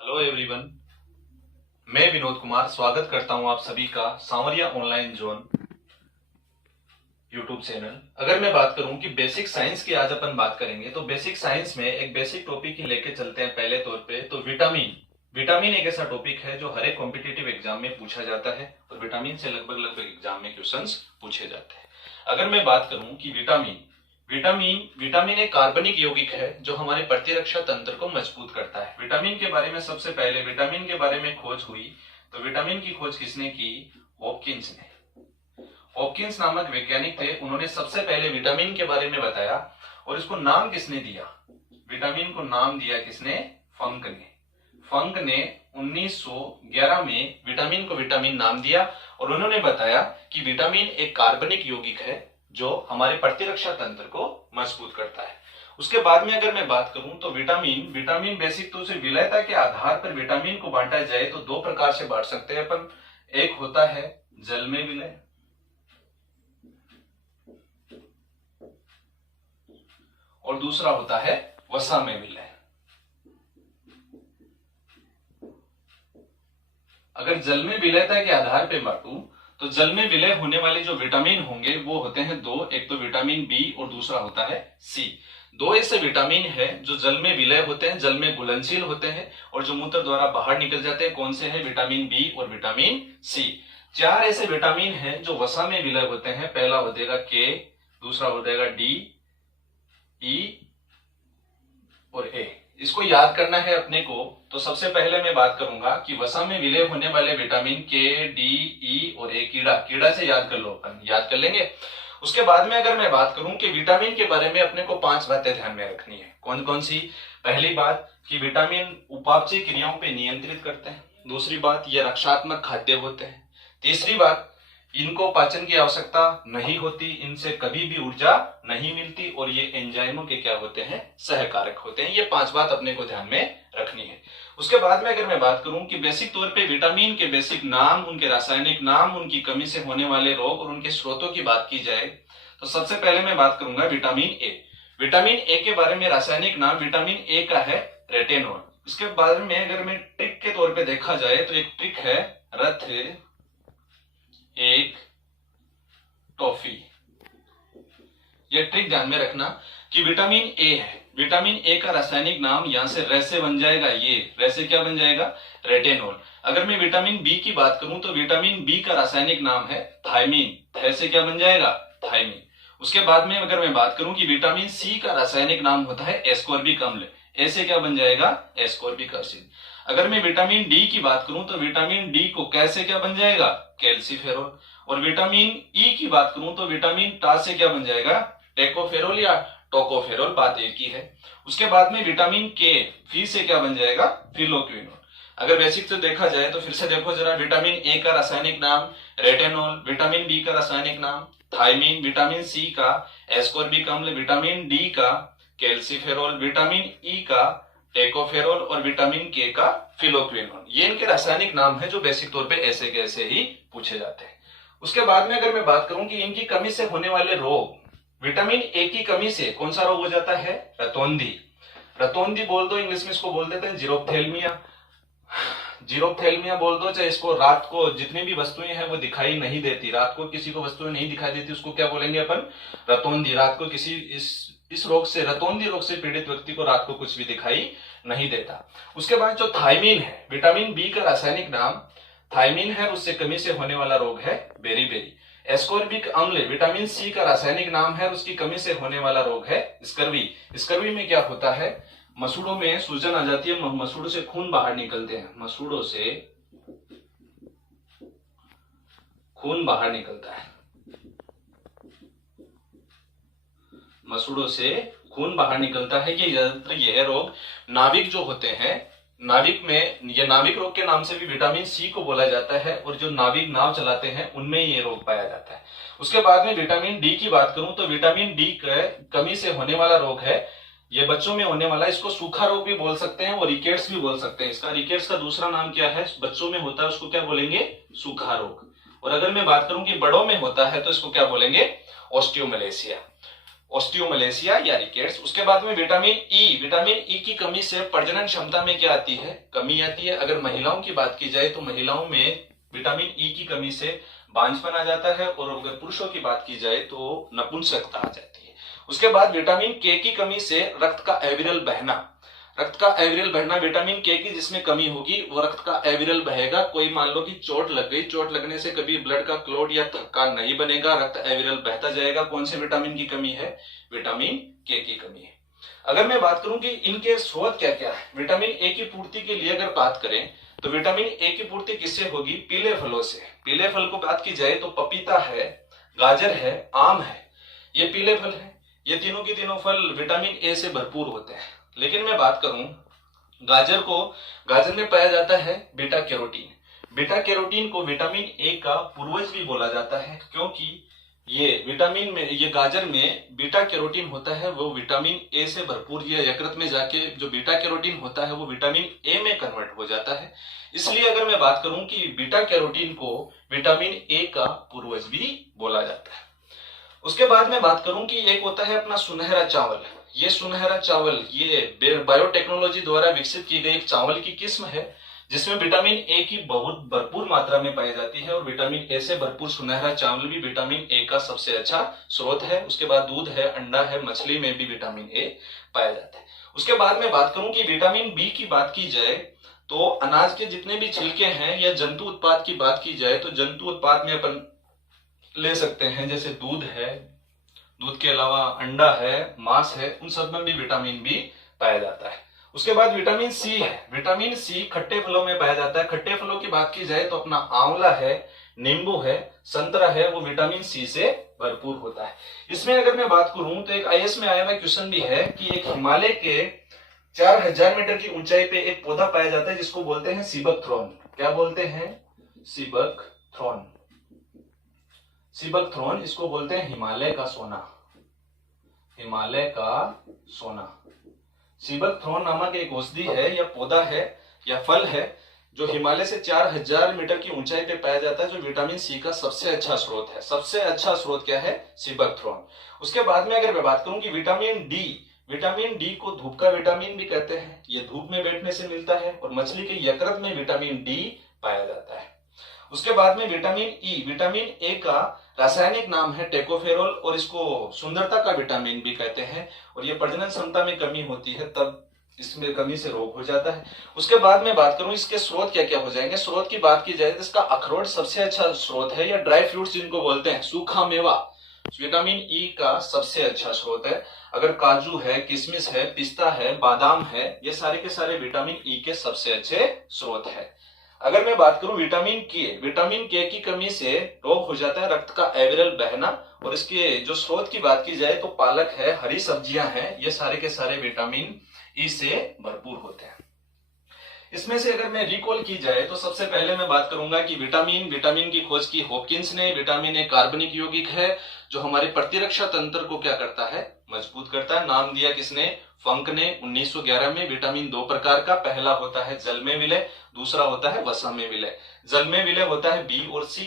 Hello everyone, मैं विनोद कुमार स्वागत करता हूं आप सभी का सांवरिया ऑनलाइन जोन यूट्यूब चैनल। अगर मैं बात करूं कि बेसिक साइंस की आज अपन बात करेंगे तो बेसिक साइंस में एक बेसिक टॉपिक ही लेके चलते हैं। पहले तौर पे तो विटामिन विटामिन एक ऐसा टॉपिक है जो हर एक कॉम्पिटिटिव एग्जाम में पूछा जाता है और विटामिन से लगभग एग्जाम में क्वेश्चंस पूछे जाते हैं। अगर मैं बात करूं कि विटामिन विटामिन विटामिन एक कार्बनिक यौगिक है जो हमारे प्रतिरक्षा तंत्र को मजबूत करता है। विटामिन के बारे में सबसे पहले विटामिन के बारे में खोज हुई तो विटामिन की खोज किसने की? हॉपकिंस ने। हॉपकिंस नामक वैज्ञानिक थे, उन्होंने सबसे पहले विटामिन के बारे में बताया। और इसको नाम किसने दिया? विटामिन को नाम दिया किसने? फंक ने। फंक ने 1911 में विटामिन को विटामिन नाम दिया और उन्होंने बताया कि विटामिन एक कार्बनिक यौगिक है जो हमारे प्रतिरक्षा तंत्र को मजबूत करता है। उसके बाद में अगर मैं बात करूं तो विटामिन बेसिक तो सिर्फ विलयता के आधार पर विटामिन को बांटा जाए तो दो प्रकार से बांट सकते हैं अपन। एक होता है जल में विलय और दूसरा होता है वसा में विलय। अगर जल में विलयता के आधार पर बांटूं तो जल में विलय होने वाले जो विटामिन होंगे वो होते हैं दो। एक तो विटामिन बी और दूसरा होता है सी। दो ऐसे विटामिन है जो जल में विलय होते हैं, जल में घुलनशील होते हैं और जो मूत्र द्वारा बाहर निकल जाते हैं। कौन से हैं? विटामिन बी और विटामिन सी। चार ऐसे विटामिन हैं जो वसा में विलय होते हैं। पहला हो जाएगा के, दूसरा हो जाएगा डी, ई और ए। इसको याद करना है अपने को। तो सबसे पहले मैं बात करूंगा कि वसा में विलय होने वाले विटामिन के, डी, ई और ए। कीड़ा से याद कर लो, अपन याद कर लेंगे। उसके बाद में अगर मैं बात करूं कि विटामिन के बारे में अपने को 5 बातें ध्यान में रखनी है। कौन कौन सी? पहली बात कि विटामिन उपापचय क्रियाओं पे नियंत्रित करते हैं। दूसरी बात, ये रक्षात्मक खाद्य होते हैं। तीसरी बात, इनको पाचन की आवश्यकता नहीं होती, इनसे कभी भी ऊर्जा नहीं मिलती और ये एंजाइमों के क्या होते हैं? सहकारक होते हैं। ये 5 बात अपने को ध्यान में रखनी है। उसके बाद में अगर मैं बात करूं कि बेसिक तौर पे विटामिन के बेसिक नाम, उनके रासायनिक नाम, उनकी कमी से होने वाले रोग और उनके स्रोतों की बात की जाए तो सबसे पहले मैं बात करूंगा विटामिन ए। विटामिन ए के बारे में रासायनिक नाम विटामिन ए का है रेटिनोल। इसके बारे में अगर मैं ट्रिक के तौर पर देखा जाए तो एक ट्रिक है रथ एक टॉफी। ये ट्रिक ध्यान में रखना कि विटामिन ए है। विटामिन ए का रासायनिक नाम यहां से रे से बन जाएगा। ये रे से क्या बन जाएगा? रेटिनोल। अगर मैं विटामिन बी की बात करूं तो विटामिन बी का रासायनिक नाम है थायमीन। थे से क्या बन जाएगा? थायमीन। उसके बाद में अगर मैं बात करूं कि विटामिन सी का रासायनिक नाम होता है एस्कॉर्बिक अम्ल। ए से क्या बन जाएगा? Ascorbic acid. अगर मैं विटामिन डी की बात करूं तो विटामिन डी को कैसे क्या बन जाएगा? कैल्सीफेरॉल। और विटामिन ई की बात करूं तो विटामिन टा से क्या बन जाएगा? टेकोफेरॉल या टोकोफेरॉल। बात एक ही है। उसके बाद में विटामिन के, फी से क्या बन जाएगा? फिलोक्विनोल। अगर बेसिक से देखा जाए तो फिर से देखो जरा, विटामिन ए का रासायनिक नाम रेटिनोल, विटामिन बी का रासायनिक नाम थायमीन, विटामिन सी का एस्कॉर्बिक अम्ल, विटामिन डी का कैल्सीफेरॉल, विटामिन ई का टेकोफेरॉल और विटामिन के का फिलोक्विनोल। ये इनके रासायनिक नाम है जो बेसिक तौर पे ऐसे के ऐसे ही पूछे जाते हैं। उसके बाद में अगर मैं बात करूं कि इनकी कमी से होने वाले रोग, विटामिन ए की कमी से कौन सा रोग हो जाता है? रतौंधी। रतौंधी बोल दो, इंग्लिश में इसको बोल देते हैं जीरोप्थेल्मिया। जीरोप्थेल्मिया बोल दो, चाहे इसको रात को जितनी भी वस्तुएं हैं वो दिखाई नहीं देती, रात को किसी को वस्तुएं नहीं दिखाई देती, उसको क्या बोलेंगे अपन? रतौंधी। रात को किसी इस रोग से, रतौंधी रोग से पीड़ित व्यक्ति को रात को कुछ भी दिखाई नहीं देता। उसके बाद जो थायमीन है, विटामिन बी का रासायनिक नाम थायमीन है, उससे कमी से होने वाला रोग है बेरीबेरी। एस्कॉर्बिक अम्ल विटामिन सी का रासायनिक नाम है, उसकी कमी से होने वाला रोग है स्कर्वी। स्कर्वी में क्या होता है? मसूड़ों में सूजन आ जाती है, मसूड़ों से खून बाहर निकलते हैं, मसूड़ों से खून बाहर निकलता है, मसूड़ों से खून बाहर निकलता है। ये ज्यादातर यह रोग नाविक जो होते हैं, नाविक में, ये नाविक रोग के नाम से भी विटामिन सी को बोला जाता है और जो नाविक नाव चलाते हैं उनमें ये रोग पाया जाता है। उसके बाद में विटामिन डी की बात करूं तो विटामिन डी के कमी से होने वाला रोग है, ये बच्चों में होने वाला, इसको सूखा रोग भी बोल सकते हैं और रिकेट्स भी बोल सकते हैं। इसका रिकेट्स का दूसरा नाम क्या है? बच्चों में होता है उसको क्या बोलेंगे? सूखा रोग। और अगर मैं बात करूं कि बड़ों में होता है तो इसको क्या बोलेंगे? ऑस्टियोमलेशिया। ऑस्टियोमलेशिया या रिकेट्स। उसके बाद में विटामिन ई की कमी से प्रजनन क्षमता में क्या आती है, कमी आती है। अगर महिलाओं की बात की जाए तो महिलाओं में विटामिन ई की कमी से बांझपन आ जाता है, और अगर पुरुषों की बात की जाए तो नपुंसकता आ जाती है। उसके बाद विटामिन के की कमी से रक्त का एविरल बहना, रक्त का एविरल बहना, विटामिन के की जिसमें कमी होगी वो रक्त का एविरल बहेगा। कोई मान लो कि चोट लग गई, चोट लगने से कभी ब्लड का क्लॉट या थक्का नहीं बनेगा, रक्त एविरल बहता जाएगा। कौन से विटामिन की कमी है, विटामिन के की कमी है। अगर मैं बात करूं कि इनके स्रोत क्या क्या है, विटामिन ए की पूर्ति के लिए अगर बात करें तो विटामिन ए की पूर्ति किससे होगी, पीले फलों से। पीले फल को बात की जाए तो पपीता है, गाजर है, आम है, ये पीले फल है। ये तीनों की तीनों फल विटामिन ए से भरपूर होते हैं। लेकिन मैं बात करूं गाजर को, गाजर में पाया जाता है बीटा कैरोटीन। बीटा कैरोटीन को विटामिन ए का पूर्वज भी बोला जाता है, क्योंकि ये विटामिन में, ये गाजर में बीटा कैरोटीन होता है, वो विटामिन ए से भरपूर, ये यकृत में जाके जो बीटा कैरोटीन होता है वो विटामिन ए में कन्वर्ट हो जाता है। इसलिए अगर मैं बात करूं कि बीटा कैरोटीन को विटामिन ए का पूर्वज भी बोला जाता है। उसके बाद में बात करूं कि एक होता है अपना सुनहरा चावल। ये सुनहरा चावल ये बायोटेक्नोलॉजी द्वारा विकसित की गई एक चावल की किस्म है जिसमें विटामिन ए की बहुत भरपूर मात्रा में पाई जाती है, और विटामिन ए से भरपूर सुनहरा चावल भी विटामिन ए का सबसे अच्छा स्रोत है। उसके बाद दूध है, अंडा है, मछली में भी विटामिन ए पाया जाता है। उसके बाद में बात करूं कि विटामिन बी की बात की जाए तो अनाज के जितने भी छिलके हैं, या जंतु उत्पाद की बात की जाए तो जंतु उत्पाद में अपन ले सकते हैं, जैसे दूध है, दूध के अलावा अंडा है, मांस है, उन सब में भी विटामिन बी पाया जाता है। उसके बाद विटामिन सी है। विटामिन सी खट्टे फलों में पाया जाता है। खट्टे फलों की बात की जाए तो अपना आंवला है, नींबू है, संतरा है, वो विटामिन सी से भरपूर होता है। इसमें अगर मैं बात करूं तो एक आईएएस में आया हुआ क्वेश्चन भी है कि एक हिमालय के 4000 मीटर की ऊंचाई पे एक पौधा पाया जाता है जिसको बोलते हैं सीबकथ्रॉन। क्या बोलते हैं, सीबकथ्रॉन। सीबकथ्रॉन, इसको बोलते हैं हिमालय का सोना, हिमालय का सोना। सीबकथ्रॉन नामक एक औषधि है या पौधा है या फल है जो हिमालय से 4000 मीटर की ऊंचाई पे पाया जाता है, जो विटामिन सी का सबसे अच्छा स्रोत है। सबसे अच्छा स्रोत क्या है, सीबकथ्रॉन। उसके बाद में अगर मैं बात करूं कि विटामिन डी को धूप का विटामिन भी कहते हैं, ये धूप में बैठने से मिलता है, और मछली के यकृत में विटामिन डी पाया जाता है। उसके बाद में विटामिन ई, विटामिन ए का रासायनिक नाम है टेकोफेरोल, और इसको सुंदरता का विटामिन भी कहते हैं, और ये प्रजनन क्षमता में कमी होती है तब इसमें कमी से रोग हो जाता है। उसके बाद में बात करूं इसके स्रोत क्या क्या हो जाएंगे। स्रोत की बात की जाए तो इसका अखरोट सबसे अच्छा स्रोत है, या ड्राई फ्रूट्स जिनको बोलते हैं, सूखा मेवा विटामिन ई का सबसे अच्छा स्रोत है। अगर काजू है, किशमिश है, पिस्ता है, बादाम है, ये सारे के सारे विटामिन ई के सबसे अच्छे स्रोत है। अगर मैं बात करूं विटामिन के की कमी से रोग हो जाता है रक्त का एविरल बहना, और इसके जो स्रोत की बात की जाए तो पालक है, हरी सब्जियां हैं, ये सारे के सारे विटामिन ई से भरपूर होते हैं। इसमें से अगर मैं रिकॉल की जाए तो सबसे पहले मैं बात करूंगा कि विटामिन की खोज की हॉकिंस ने। विटामिन एक कार्बनिक यौगिक है जो हमारे प्रतिरक्षा तंत्र को क्या करता है, मजबूत करता है। नाम दिया किसने, फंक ने 1911 में। विटामिन दो प्रकार का, पहला होता है जल में विलय, दूसरा होता है वसा में विलय। जल में विलय होता है बी और सी,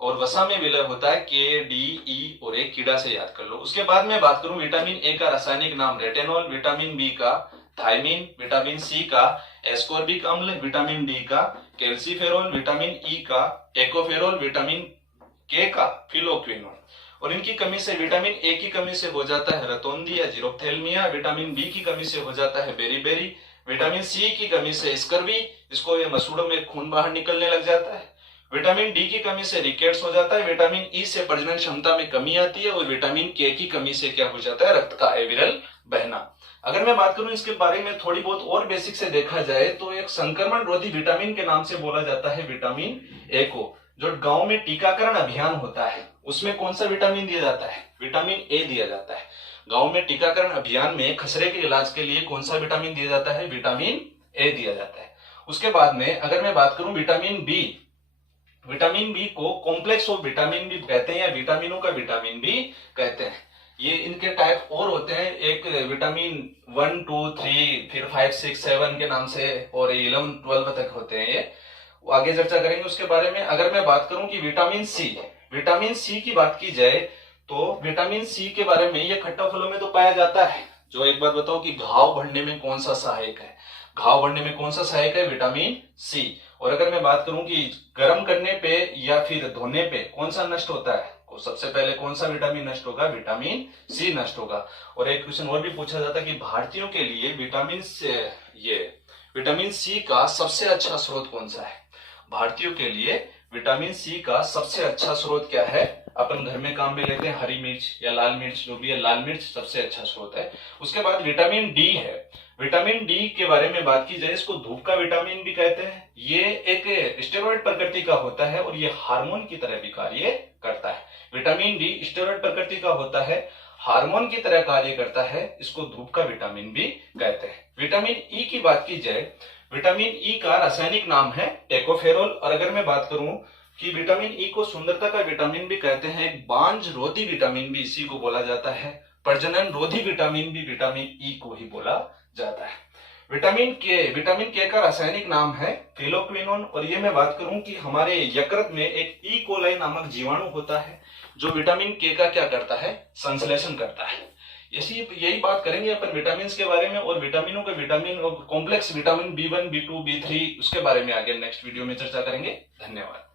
और वसा में विलय होता है के, डी, ई, और एक कीड़ा से याद कर लो। उसके बाद में बात करूं विटामिन ए का रासायनिक नाम रेटेनॉल, विटामिन बी का थायमीन, विटामिन सी का एस्कॉर्बिक अम्ल, विटामिन डी का कैल्सीफेरॉल, विटामिन ई का टेकोफेरॉल, विटामिन के का फिलोक्विनोल। और इनकी कमी से, विटामिन ए की कमी से हो जाता है रतौंधी या जीरोप्थेल्मिया, विटामिन बी की कमी से हो जाता है बेरीबेरी, विटामिन सी की कमी से स्कर्वी, इसको ये मसूड़ों में खून बाहर निकलने लग जाता है, विटामिन डी की कमी से रिकेट्स हो जाता है, विटामिन ई से प्रजनन क्षमता में कमी आती है, और विटामिन के की कमी से क्या हो जाता है, रक्त का एविरल बहना। अगर मैं बात करूं इसके बारे में थोड़ी बहुत और बेसिक से देखा जाए तो एक संक्रमण रोधी विटामिन के नाम से बोला जाता है विटामिन ए को। जो गांव में टीकाकरण अभियान होता है उसमें कौन सा विटामिन दिया जाता है, विटामिन ए दिया जाता है। गांव में टीकाकरण अभियान में खसरे के इलाज के लिए कौन सा विटामिन दिया जाता है, विटामिन ए दिया जाता है। उसके बाद में अगर मैं बात करूं विटामिन बी को कॉम्प्लेक्स ऑफ विटामिन भी कहते हैं, या विटामिनों का विटामिन भी कहते हैं। ये इनके टाइप और होते हैं, एक विटामिन 1, 2, 3, फिर 5, 6, 7 के नाम से, और 11, 12 तक होते हैं। ये आगे चर्चा करेंगे उसके बारे में। अगर मैं बात करूं कि विटामिन सी की बात की जाए तो विटामिन सी के बारे में, ये खट्टा फलों में तो पाया जाता है। जो एक बात बताओ कि घाव बढ़ने में कौन सा सहायक है? घाव बढ़ने में कौन सा सहायक है? Vitamin C. और अगर मैं बात करूं कि गर्म करने पे या फिर धोने पे कौन सा नष्ट होता है, तो सबसे पहले कौन सा विटामिन नष्ट होगा? विटामिन सी नष्ट होगा। और एक क्वेश्चन और भी पूछा जाता है कि भारतीयों के लिए विटामिन सी का सबसे अच्छा स्रोत कौन सा है? भारतीयों के लिए विटामिन सी का सबसे अच्छा स्रोत क्या है? अपन घर में काम में लेते हैं हरी मिर्च या लाल मिर्च, जो भी है, लाल मिर्च सबसे अच्छा स्रोत है। उसके बाद विटामिन डी है। विटामिन डी के बारे में बात की जाए, इसको धूप का विटामिन भी कहते हैं। ये एक स्टेरॉइड प्रकृति का होता है और ये हार्मोन की तरह भी कार्य करता है। विटामिन डी स्टेरॉइड प्रकृति का होता है, हार्मोन की तरह कार्य करता है, इसको धूप का विटामिन भी कहते हैं। विटामिन ई की बात की जाए, विटामिन ई का रासायनिक नाम है टेकोफेरोल। और अगर मैं बात करूं कि विटामिन ई को सुंदरता का विटामिन भी कहते हैं, एक बांझ रोधी विटामिन भी इसी को बोला जाता है, प्रजनन रोधी विटामिन भी विटामिन ई को ही बोला जाता है। विटामिन के का रासायनिक नाम है फिलोक्विनोन। और ये मैं बात करूं कि हमारे यकृत में एक ई कोलाई नामक जीवाणु होता है, जो विटामिन के का क्या करता है? संश्लेषण करता है। यही बात करेंगे अपन विटामिन के बारे में, और विटामिनों के vitamin complex vitamin B1, B2, B3 उसके बारे में आगे नेक्स्ट वीडियो में चर्चा करेंगे। धन्यवाद।